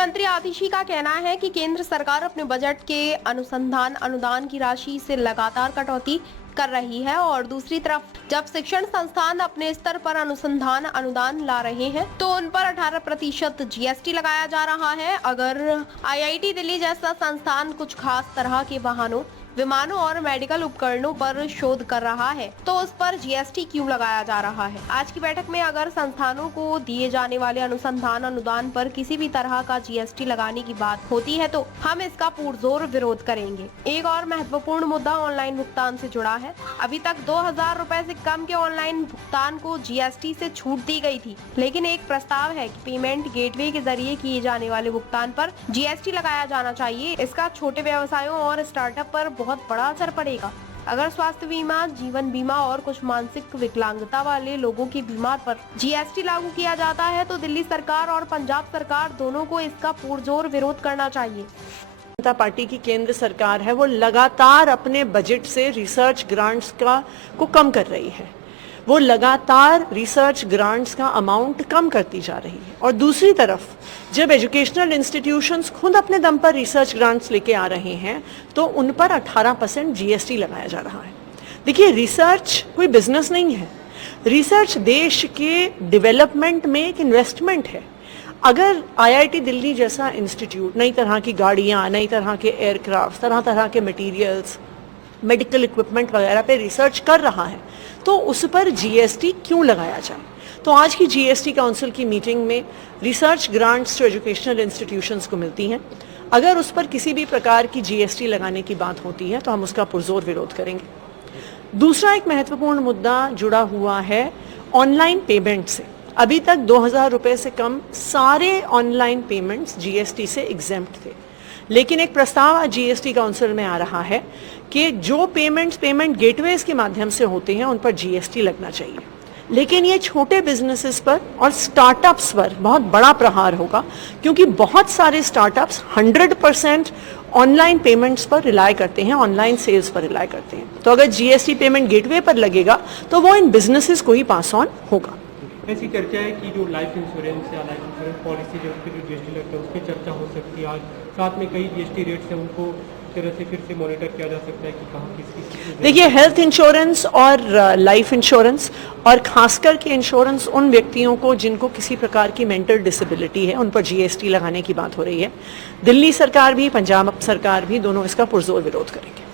मंत्री आतिशी का कहना है कि केंद्र सरकार अपने बजट के अनुसंधान अनुदान की राशि से लगातार कटौती कर रही है और दूसरी तरफ जब शिक्षण संस्थान अपने स्तर पर अनुसंधान अनुदान ला रहे हैं तो उन पर 18% जीएसटी लगाया जा रहा है। अगर आईआईटी दिल्ली जैसा संस्थान कुछ खास तरह के वाहनों, विमानों और मेडिकल उपकरणों पर शोध कर रहा है तो उस पर जीएसटी क्यों लगाया जा रहा है? आज की बैठक में अगर संस्थानों को दिए जाने वाले अनुसंधान अनुदान पर किसी भी तरह का जीएसटी लगाने की बात होती है तो हम इसका पुरजोर विरोध करेंगे। एक और महत्वपूर्ण मुद्दा ऑनलाइन भुगतान से जुड़ा है। अभी तक 2000 रुपए से कम के ऑनलाइन भुगतान को जीएसटी से छूट दी गई थी, लेकिन एक प्रस्ताव है कि पेमेंट गेटवे के जरिए किए जाने वाले भुगतान पर जीएसटी लगाया जाना चाहिए। इसका छोटे व्यवसायों और स्टार्टअप पर बहुत बड़ा असर पड़ेगा। अगर स्वास्थ्य बीमा, जीवन बीमा और कुछ मानसिक विकलांगता वाले लोगों के बीमा पर जीएसटी लागू किया जाता है तो दिल्ली सरकार और पंजाब सरकार दोनों को इसका पुरजोर विरोध करना चाहिए। जनता पार्टी की केंद्र सरकार है वो लगातार अपने बजट से रिसर्च ग्रांट्स को कम कर रही है। वो लगातार रिसर्च ग्रांट्स का अमाउंट कम करती जा रही है और दूसरी तरफ जब एजुकेशनल इंस्टीट्यूशंस खुद अपने दम पर रिसर्च ग्रांट्स लेके आ रहे हैं तो उन पर 18% जीएसटी लगाया जा रहा है। देखिए, रिसर्च कोई बिजनेस नहीं है। रिसर्च देश के डेवलपमेंट में एक इन्वेस्टमेंट है। अगर आईआईटी दिल्ली जैसा इंस्टीट्यूट नई तरह की गाड़ियाँ, नई तरह के एयरक्राफ्ट, तरह तरह के मटीरियल्स, मेडिकल इक्विपमेंट वगैरह पे रिसर्च कर रहा है तो उस पर जीएसटी क्यों लगाया जाए? तो आज की जीएसटी काउंसिल की मीटिंग में रिसर्च ग्रांट्स जो एजुकेशनल इंस्टीट्यूशंस को मिलती हैं, अगर उस पर किसी भी प्रकार की जीएसटी लगाने की बात होती है तो हम उसका पुरजोर विरोध करेंगे। दूसरा एक महत्वपूर्ण मुद्दा जुड़ा हुआ है ऑनलाइन पेमेंट से। अभी तक 2000 रुपए से कम सारे ऑनलाइन पेमेंट्स जीएसटी से एग्जेम्प्ट थे, लेकिन एक प्रस्ताव आज जीएसटी काउंसिल में आ रहा है कि जो पेमेंट गेटवेज के माध्यम से होते हैं उन पर जीएसटी लगना चाहिए। लेकिन ये छोटे बिजनेसेस पर और स्टार्टअप्स पर बहुत बड़ा प्रहार होगा, क्योंकि बहुत सारे स्टार्टअप्स 100% ऑनलाइन पेमेंट्स पर रिलाय करते हैं, ऑनलाइन सेल्स पर रिलाय करते हैं। तो अगर जीएसटी पेमेंट गेटवे पर लगेगा तो वो इन बिजनेसेस को ही पास ऑन होगा। ऐसी चर्चा है कि जो लाइफ इंश्योरेंस या लाइफ इंश्योरेंस पॉलिसी जो उसके जो जीएसटी लगता है उस पर चर्चा हो सकती है। आज साथ में कई जीएसटी रेट्स हैं, उनको तरह से फिर से मॉनिटर किया जा सकता है कि कहाँ किस देखिए, हेल्थ इंश्योरेंस और लाइफ इंश्योरेंस और खासकर के इंश्योरेंस उन व्यक्तियों को जिनको किसी प्रकार की मेंटल डिसेबिलिटी है उन पर जीएसटी लगाने की बात हो रही है। दिल्ली सरकार भी, पंजाब सरकार भी दोनों इसका पुरजोर विरोध करेंगे।